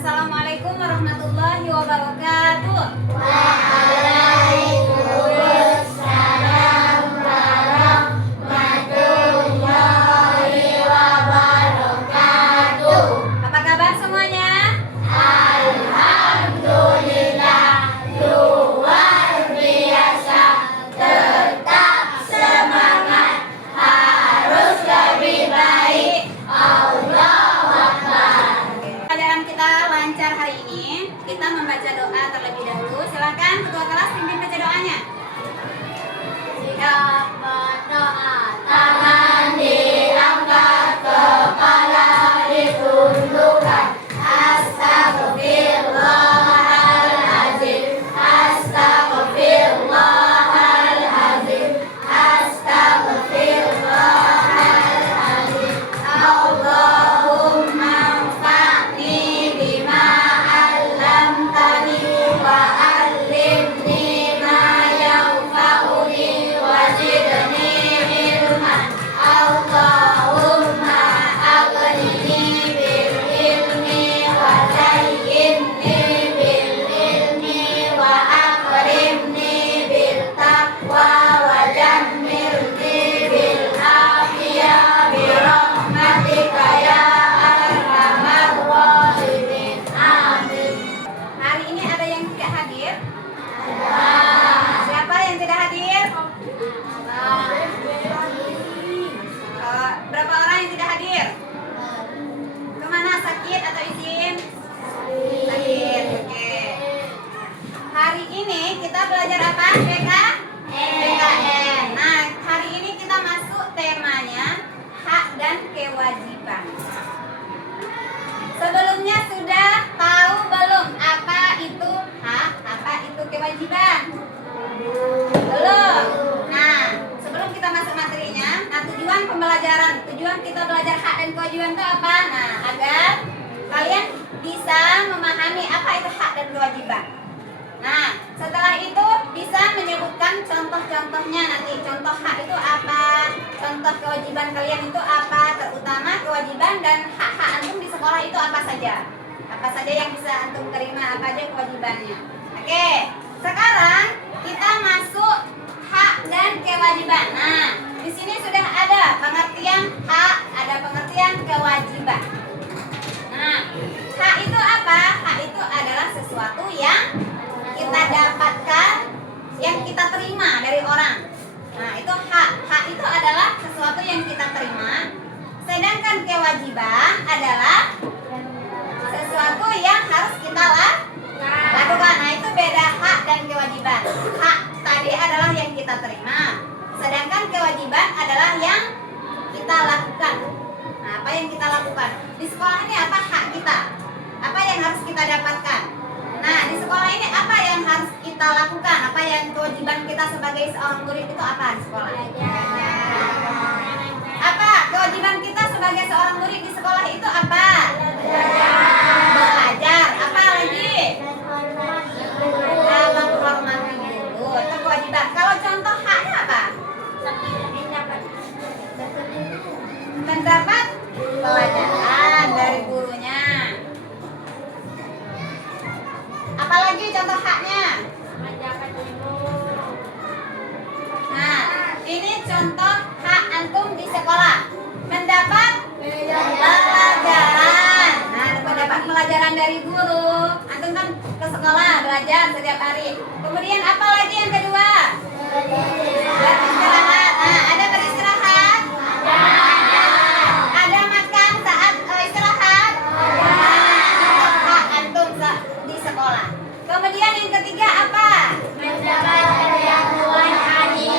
Assalamualaikum warahmatullahi wabarakatuh. Waalaikumsalam warahmatullahi wabarakatuh. Apa kabar semuanya? Alhamdulillah, luar biasa. Tetap semangat, harus lebih baik. Allahu Akbar. Pelajaran kita lancar hari ini. Kita membaca doa terlebih dahulu. Silakan ketua kelas pimpin baca doanya. Siap berdoa, tangan diangkat, kepala ditundukkan. Astagfirullahaladzim, astagfirullahaladzim, astagfirullahaladzim. Allahumma anfa'ni bima 'allamtani wa 'allimni ma yanfa'uni wa zidni ilman. Allahumma aghnini bil ilmi wa zayyinni bil ilmi wa akrimni bil taqwa wa jammilni bil afiyah bi rahmatika ya arhamar rahimin. Amin. Hari ini ada yang tidak hadir? Siapa yang tidak hadir? Berapa orang yang tidak hadir? Kemana, sakit atau izin? Sakit, oke. Hari ini kita belajar apa? PKN. Nah, hari ini kita masuk temanya hak dan kewajiban. Sebelumnya sudah tahu belum apa itu hak, apa itu kewajiban? Belum. Nah, sebelum kita masuk materinya, tujuan pembelajaran, tujuan kita belajar hak dan kewajiban itu apa? Nah, agar kalian bisa memahami apa itu hak dan kewajiban. Nah, setelah itu bisa menyebutkan contoh-contohnya nanti. Contoh hak itu apa? Contoh kewajiban kalian itu apa? Terutama kewajiban dan hak-hak antum di sekolah itu apa saja? Apa saja yang bisa antum terima? Apa aja kewajibannya? Oke, sekarang kita masuk hak dan kewajiban. Nah, di sini sudah ada pengertian hak, ada pengertian kewajiban. Nah, hak itu apa? Hak itu adalah sesuatu yang kita dapatkan, yang kita terima dari orang. Nah, itu hak. Hak itu adalah sesuatu yang kita terima. Sedangkan kewajiban adalah sesuatu yang harus kita lakukan. Nah, itu beda hak dan kewajiban. Hak tadi adalah yang kita terima. Sedangkan kewajiban adalah yang kita lakukan. Nah, apa yang kita lakukan? Di sekolah ini apa hak kita? Apa yang harus kita dapatkan? Nah, di sekolah ini apa yang harus kita lakukan? Apa yang kewajiban kita sebagai seorang murid itu apa di sekolah? Apa kewajiban kita sebagai seorang murid di sekolah itu apa? Belajar. Apa lagi? Menghormati guru. Itu kewajiban. Kalau contoh haknya apa? Mendapat pelajaran dari gurunya. Apalagi contoh haknya? Nah, ini contoh hak antum di sekolah. Mendapat pelajaran. Nah, mendapat pelajaran dari guru. Antum kan ke sekolah belajar setiap hari. Kemudian apa lagi yang kedua? Beristirahat. Nah, ada beristirahat? Ada makan saat istirahat? Hak antum di sekolah. Kemudian yang ketiga apa? Mendapat perlakuan adil.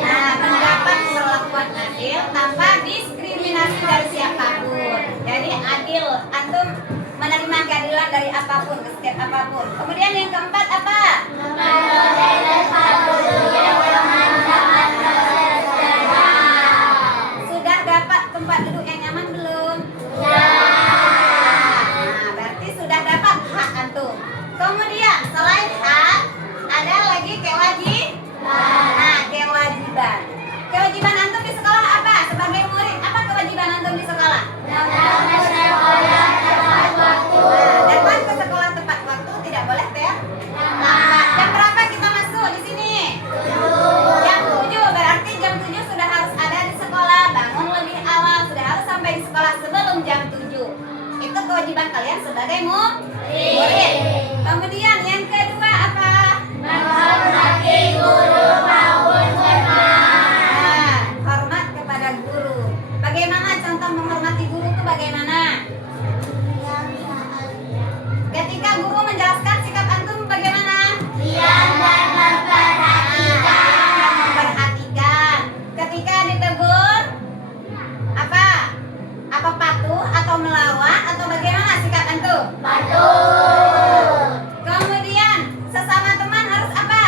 Nah, mendapat perlakuan adil tanpa diskriminasi dari siapapun. Jadi adil, antum menerima keadilan dari apapun, ke setiap apapun. Kemudian yang keempat apa? Sudah dapat tempat duduk yang nyaman belum? Nah, berarti sudah dapat hak antum. Kemudian selain hak, ada lagi kewajiban. Nah, kewajiban. Kewajiban antum di sekolah apa? Sebagai murid, apa kewajiban antum di sekolah? Datang ke sekolah tepat waktu. Dapat kewajiban kalian sebagai murid. Kemudian yang kedua apa? menghormati guru maupun teman. Nah, hormat kepada guru. Bagaimana contoh menghormati guru itu bagaimana? Ketika guru menjelaskan, sikap antum bagaimana? Diam dan memperhatikan. Memperhatikan. Ketika ditegur, apa? Apa patuh atau melawan atau bagaimana sikap antum? Patuh. Kemudian sesama teman harus apa?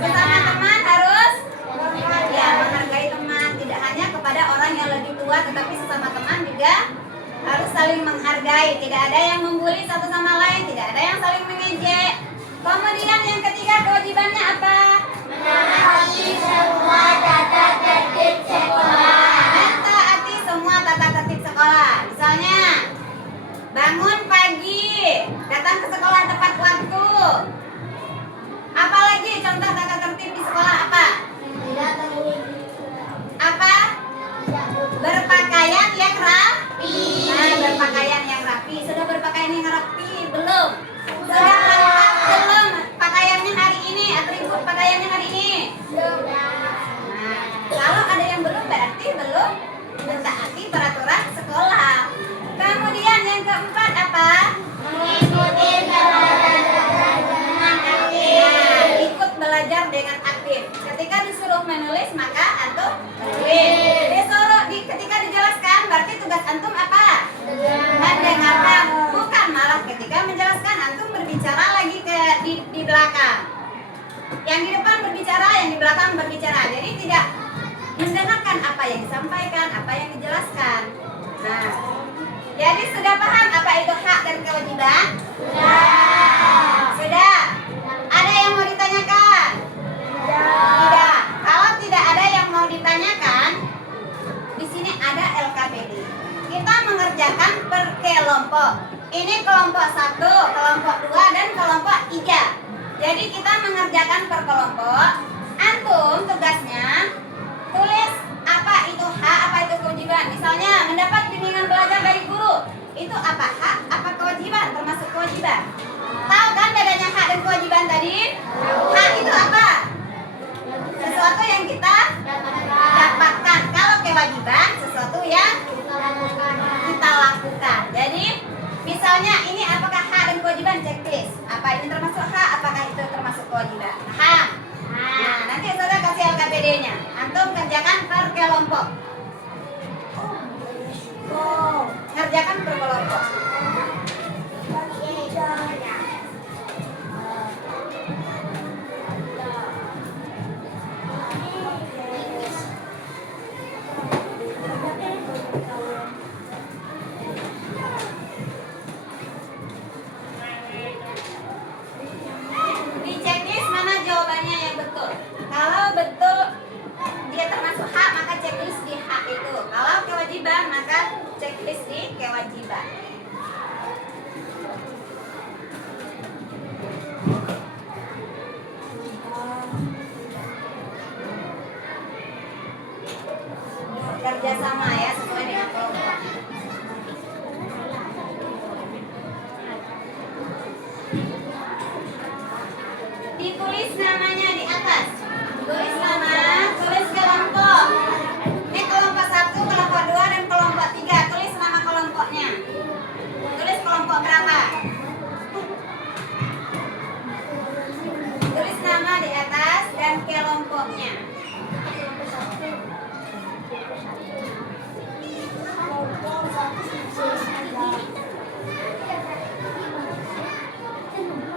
Sesama teman harus ya menghargai teman, tidak hanya kepada orang yang lebih tua, tetapi sesama teman juga harus saling menghargai. Tidak ada yang membuli satu sama lain, tidak ada yang saling mengejek. Kemudian yang ketiga kewajibannya apa? Menaati semua tata tertib sekolah. Mentaati semua tata tertib sekolah. Misalnya bangun pagi, datang ke sekolah tepat waktu. Apalagi contoh tata tertib di sekolah apa? Apa? Berpakaian yang rapi. Nah, berpakaian yang rapi. Sudah berpakaian yang rapi belum? Sudah lengkap belum pakaiannya hari ini? Atribut pakaiannya hari ini? Nah, kalau ada yang belum berarti belum mentaati peraturan sekolah. Kemudian yang keempat apa? Mengikuti pelajaran dengan aktif. Nah, ikut belajar dengan aktif. Ketika disuruh menulis maka antum menulis. Ketika dijelaskan berarti tugas antum apa? Mendengarkan. Bukan malah ketika menjelaskan antum berbicara lagi di belakang. Yang di depan berbicara, yang di belakang berbicara. Jadi tidak mendengarkan apa yang disampaikan, apa yang dijelaskan. Nah, jadi sudah paham apa itu hak dan kewajiban? Sudah. Ada yang mau ditanyakan? Tidak. Kalau tidak ada yang mau ditanyakan, di sini ada LKPD. Kita mengerjakan per kelompok. Ini kelompok 1, kelompok 2, dan kelompok 3. Jadi kita mengerjakan per kelompok. Antum tugasnya tulis apa itu hak, apa itu kewajiban. Misalnya mendapat bimbingan belajar dari guru. Itu apa hak, apa kewajiban, termasuk kewajiban. Tahu kan bedanya hak dan kewajiban tadi? Hak itu apa? Sesuatu yang kita dapatkan. Kalau kewajiban sesuatu yang kita lakukan. Jadi misalnya ini apakah hak dan kewajiban, checklist. Apa ini termasuk hak, apakah itu termasuk kewajiban. Hak. Nah, nanti saudara kasih LKPD-nya. Antum kerjakan per kelompok. Kerjakan per kelompok. Di checklist mana jawabannya yang betul? Kalau betul dia termasuk hak, maka checklist di hak itu. Kalau kewajiban, maka checklist di kewajiban. Kerja sama ya, sesuai dengan kelompok. Ditulis namanya di atas. Tulis nama, tulis kelompok. Ini kelompok 1, kelompok 2, dan kelompok 3. Tulis nama kelompoknya. Tulis kelompok berapa. Tulis nama di atas dan kelompoknya.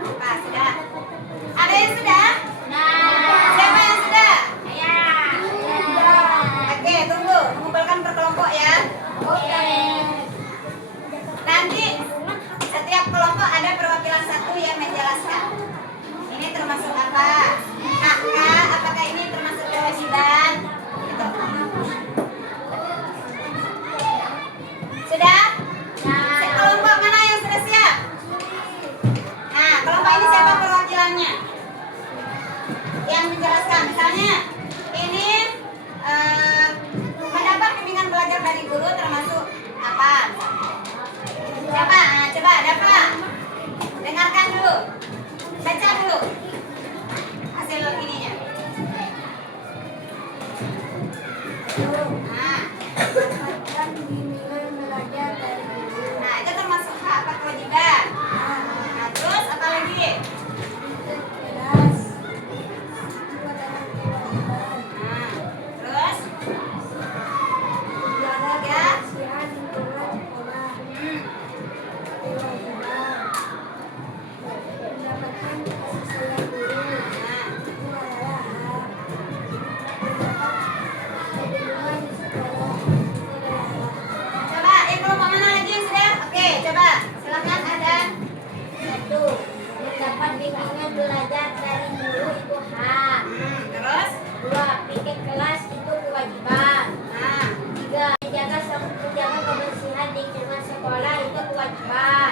Apa, sudah? Ada yang sudah? Siapa yang sudah? Oke, tunggu. Mengumpulkan per kelompok ya. Nanti setiap kelompok ada perwakilan satu yang menjelaskan. Ini termasuk apa? Hak, apakah ini termasuk kewajiban? Gitu. Sudah? Kelompok mana yang sudah siap? Nah, kelompok ini siapa perwakilannya? Yang menjelaskan. Misalnya ini mendapat bimbingan belajar dari guru termasuk apa? Siapa? Siapa? Nah, coba Dafa. Dengarkan dulu. Baca dulu hasil ininya. Nah, Mendapatkan bimbingan belajar dari guru. nah itu termasuk hak apa kewajiban? Nah, terus apa lagi? Ikut kelas. Itu adalah kewajiban. Nah, terus Menjaga ya. kebersihan lingkungan sekolah. Kewajiban. Mendapatkan kasih sayang guru. Nah, Itu adalah hak. Mendapat perlindungan di sekolah. Itu adalah hak. coba kelompok mana lagi yang sudah? Oke, coba silakan ada. 1. Mendapat bimbingan belajar dari guru itu hak. Terus 2. Pikir kelas itu kewajiban. nah, 3. Menjaga kebersihan lingkungan sekolah itu kewajiban.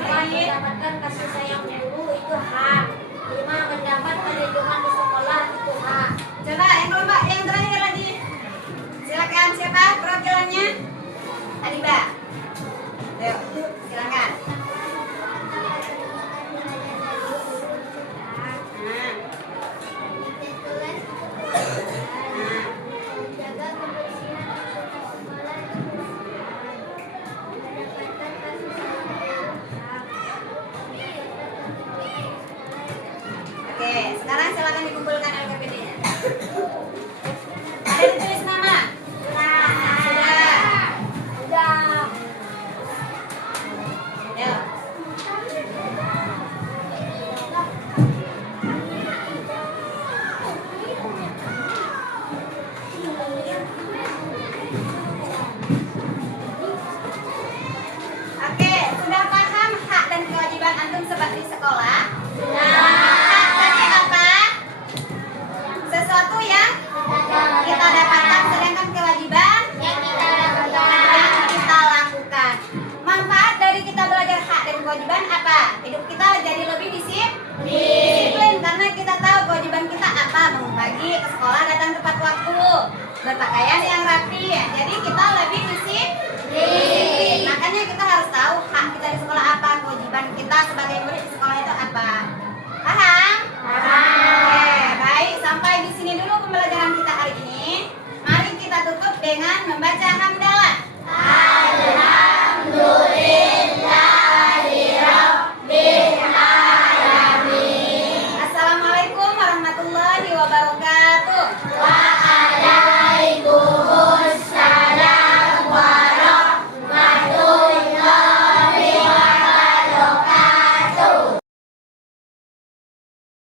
4. Mendapatkan kasih sayang guru itu hak. 5. Mendapat perlindungan di sekolah itu hak. coba kelompok yang terakhir lagi. Silakan siapa perwakilannya? Adiba. Ayo, silakan. Nah, Menjaga kebersihan lingkungan sekolah itu kewajiban. Mendapatkan kasih sayang guru hak. oke, sekarang silakan dikumpulkan LKPD-nya. Ada ditulis nama? Sudah. Sudah. Ayo. Oke, sudah paham hak dan kewajiban antum sebagai sekolah? Hak tadi apa? Sesuatu yang kita dapatkan, sedangkan kewajiban Yang kita lakukan. yang kita lakukan. Manfaat dari kita belajar hak dan kewajiban apa? Hidup kita jadi lebih disiplin karena kita tahu kewajiban kita apa. Bangun pagi, ke sekolah, datang tepat waktu, berpakaian yang rapi. Jadi kita lebih disiplin. Makanya kita harus tahu hak kita di sekolah apa, kewajiban kita sebagai murid di sekolah itu apa. Paham? Oke, baik. Sampai di sini dulu pembelajaran kita hari ini. Mari kita tutup dengan membaca